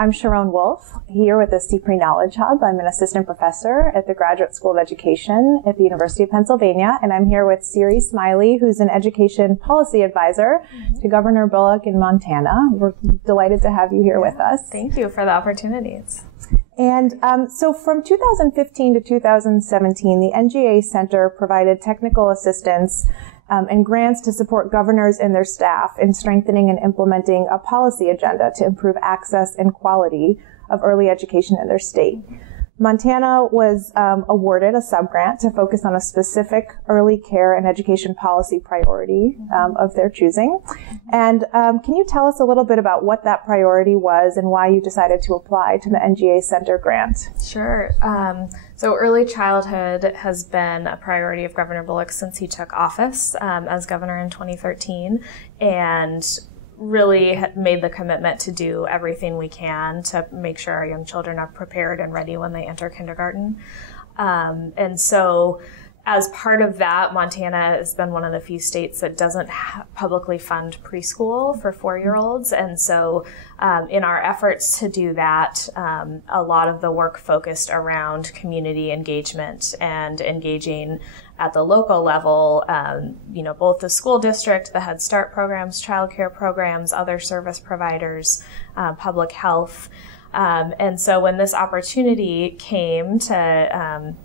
I'm Sharon Wolf, here with the CPRE Knowledge Hub. I'm an assistant professor at the Graduate School of Education at the University of Pennsylvania, and I'm here with Siri Smillie, who's an education policy advisor to Governor Bullock in Montana. We're delighted to have you here with us. Thank you for the opportunity. And so from 2015 to 2017, the NGA Center provided technical assistance and grants to support governors and their staff in strengthening and implementing a policy agenda to improve access and quality of early education in their state. Montana was awarded a subgrant to focus on a specific early care and education policy priority of their choosing. And can you tell us a little bit about what that priority was and why you decided to apply to the NGA Center grant? Sure. So early childhood has been a priority of Governor Bullock since he took office as governor in 2013, and really made the commitment to do everything we can to make sure our young children are prepared and ready when they enter kindergarten. And so as part of that, Montana has been one of the few states that doesn't publicly fund preschool for 4-year-olds. And so in our efforts to do that, a lot of the work focused around community engagement and engaging at the local level, both the school district, the Head Start programs, childcare programs, other service providers, public health. And so when this opportunity came to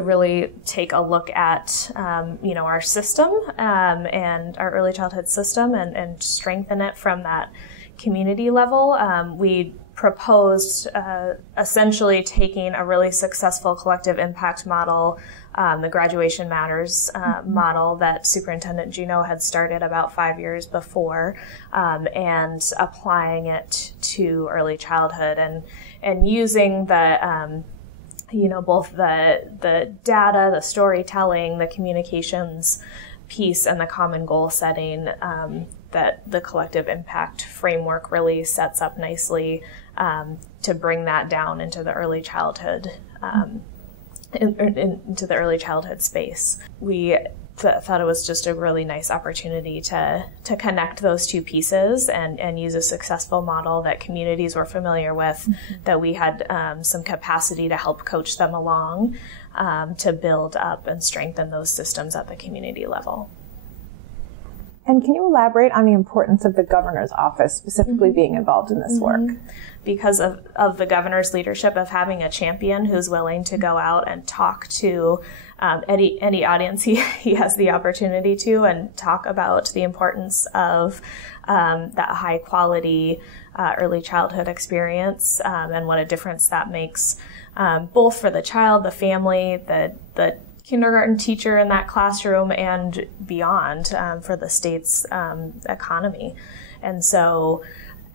really take a look at, our system and our early childhood system and strengthen it from that community level, we proposed essentially taking a really successful collective impact model, the Graduation Matters model that Superintendent Gino had started about 5 years before, and applying it to early childhood and using the both the data, the storytelling, the communications piece, and the common goal setting that the collective impact framework really sets up nicely to bring that down into the early childhood into the early childhood space. We thought it was just a really nice opportunity to connect those two pieces and use a successful model that communities were familiar with, that we had some capacity to help coach them along to build up and strengthen those systems at the community level. And can you elaborate on the importance of the governor's office specifically being involved in this work? Because of the governor's leadership of having a champion who's willing to go out and talk to any audience he has the opportunity to, and talk about the importance of that high quality early childhood experience and what a difference that makes both for the child, the family, the kindergarten teacher in that classroom, and beyond for the state's economy. And so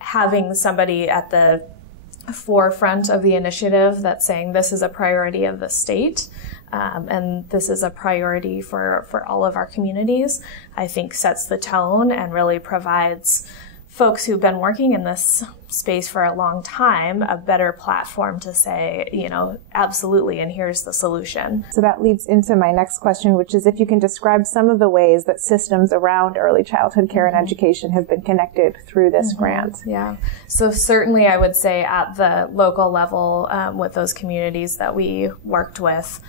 having somebody at the forefront of the initiative that's saying this is a priority of the state and this is a priority for all of our communities, I think sets the tone and really provides folks who've been working in this space for a long time a better platform to say, absolutely, and here's the solution. So that leads into my next question, which is if you can describe some of the ways that systems around early childhood care and education have been connected through this grant. Yeah. So certainly I would say at the local level with those communities that we worked with,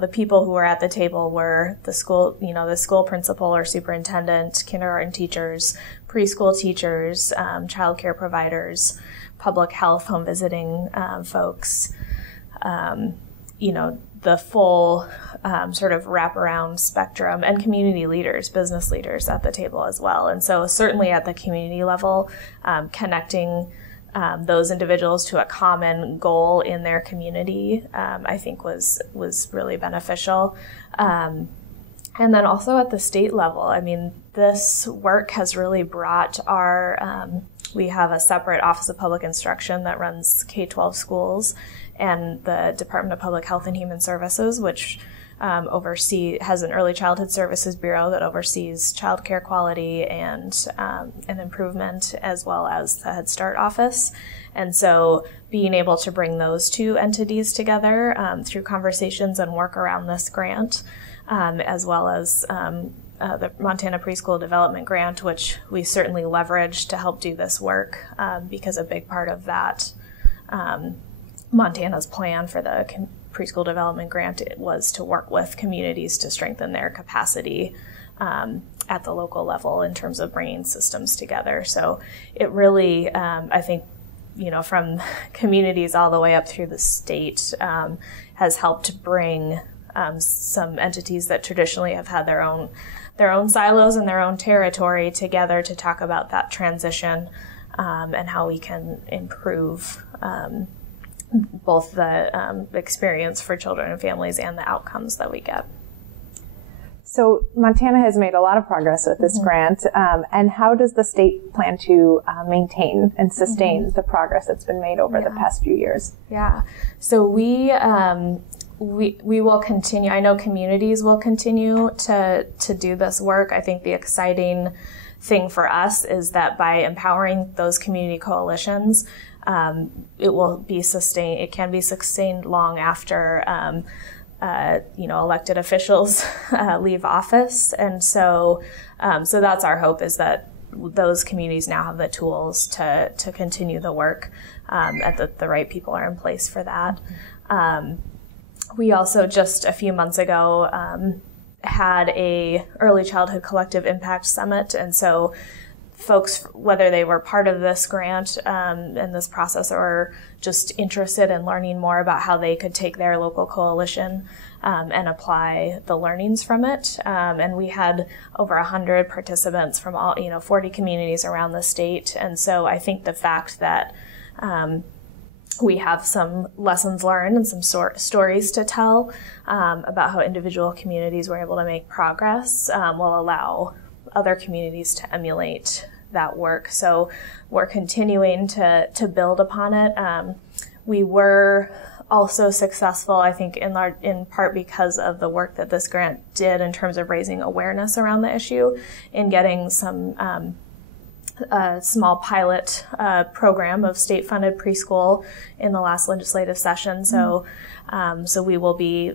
the people who were at the table were the school principal or superintendent, kindergarten teachers, preschool teachers, childcare providers, public health, home visiting folks, the full sort of wraparound spectrum, and community leaders, business leaders at the table as well. And so certainly at the community level, connecting those individuals to a common goal in their community, I think was really beneficial. And then also at the state level, this work has really brought we have a separate Office of Public Instruction that runs K-12 schools, and the Department of Public Health and Human Services, which has an Early Childhood Services Bureau that oversees child care quality and improvement, as well as the Head Start office. And so being able to bring those two entities together through conversations and work around this grant, as well as the Montana Preschool Development Grant, which we certainly leveraged to help do this work, because a big part of that Montana's plan for the preschool development grant was to work with communities to strengthen their capacity at the local level in terms of bringing systems together. So it really, I think, from communities all the way up through the state, has helped bring some entities that traditionally have had their own silos and their own territory together to talk about that transition, and how we can improve both the experience for children and families and the outcomes that we get. So Montana has made a lot of progress with this grant, and how does the state plan to maintain and sustain the progress that's been made over the past few years? Yeah, so we will continue. I know communities will continue to do this work. I think the exciting thing for us is that by empowering those community coalitions, it will be sustained. It can be sustained long after elected officials leave office, and so that's our hope, is that those communities now have the tools to continue the work, and that the right people are in place for that. We also just a few months ago had a early childhood collective impact summit, and so folks, whether they were part of this grant and this process or just interested in learning more about how they could take their local coalition and apply the learnings from it. And we had over 100 participants from all, 40 communities around the state. And so I think the fact that we have some lessons learned and some stories to tell about how individual communities were able to make progress will allow other communities to emulate that work. So we're continuing to build upon it. We were also successful, I think, in part because of the work that this grant did in terms of raising awareness around the issue, in getting some small pilot program of state-funded preschool in the last legislative session. So we will be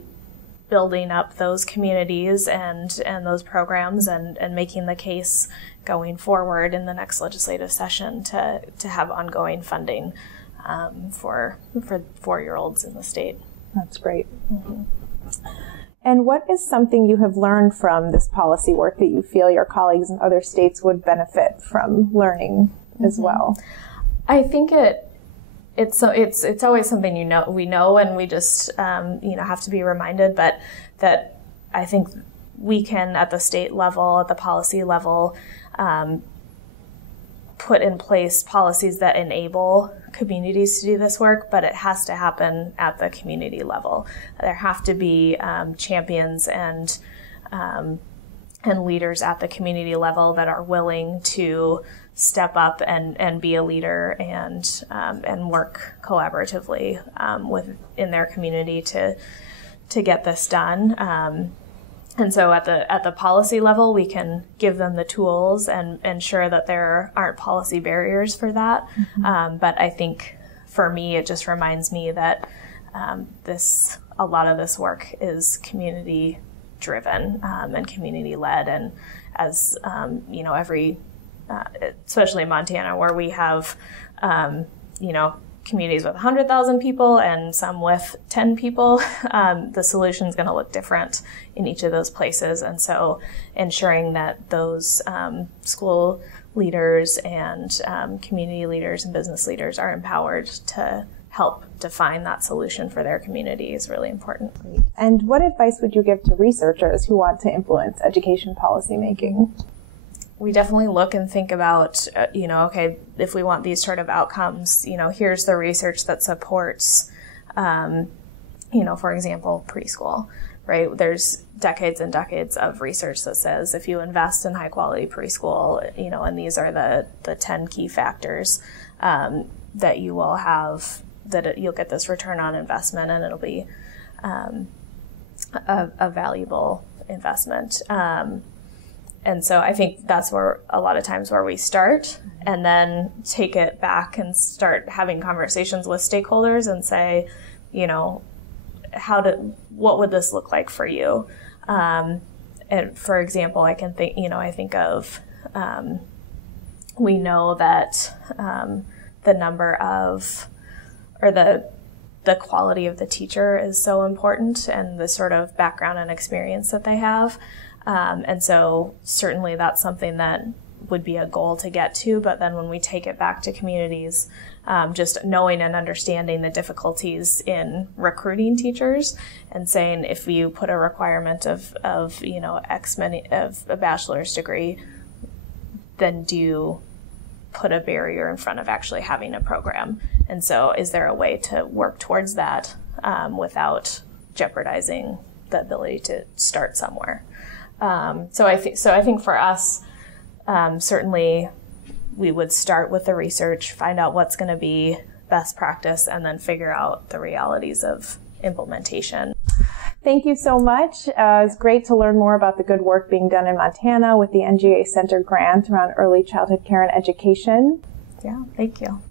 building up those communities and those programs and making the case going forward in the next legislative session to have ongoing funding for 4-year-olds in the state. That's great. And what is something you have learned from this policy work that you feel your colleagues in other states would benefit from learning as well? I think it's always something we know, and we just have to be reminded. But that I think we can, at the state level, at the policy level, put in place policies that enable communities to do this work, but it has to happen at the community level. There have to be champions and leaders at the community level that are willing to step up and be a leader and work collaboratively within their community to get this done. And so at the policy level, we can give them the tools and ensure that there aren't policy barriers for that. But I think for me, it just reminds me that a lot of this work is community driven and community led. And as every especially in Montana, where we have communities with 100,000 people and some with 10 people, the solution is going to look different in each of those places. And so ensuring that those school leaders and community leaders and business leaders are empowered to help define that solution for their community is really important. And what advice would you give to researchers who want to influence education policy making? We definitely look and think about, okay, if we want these sort of outcomes, here's the research that supports, for example, preschool, right? There's decades and decades of research that says if you invest in high quality preschool, and these are the 10 key factors that you will have, you'll get this return on investment, and it'll be a valuable investment. And so I think that's where a lot of times where we start, and then take it back and start having conversations with stakeholders and say, what would this look like for you? And And for example, I think of, we know that the number of, or the quality of the teacher is so important, and the sort of background and experience that they have. And so certainly that's something that would be a goal to get to. But then when we take it back to communities, just knowing and understanding the difficulties in recruiting teachers, and saying if you put a requirement of X many of a bachelor's degree, then do you put a barrier in front of actually having a program? And so is there a way to work towards that without jeopardizing the ability to start somewhere? So I think for us, certainly we would start with the research, find out what's going to be best practice, and then figure out the realities of implementation. Thank you so much. It's great to learn more about the good work being done in Montana with the NGA Center grant around early childhood care and education. Yeah, thank you.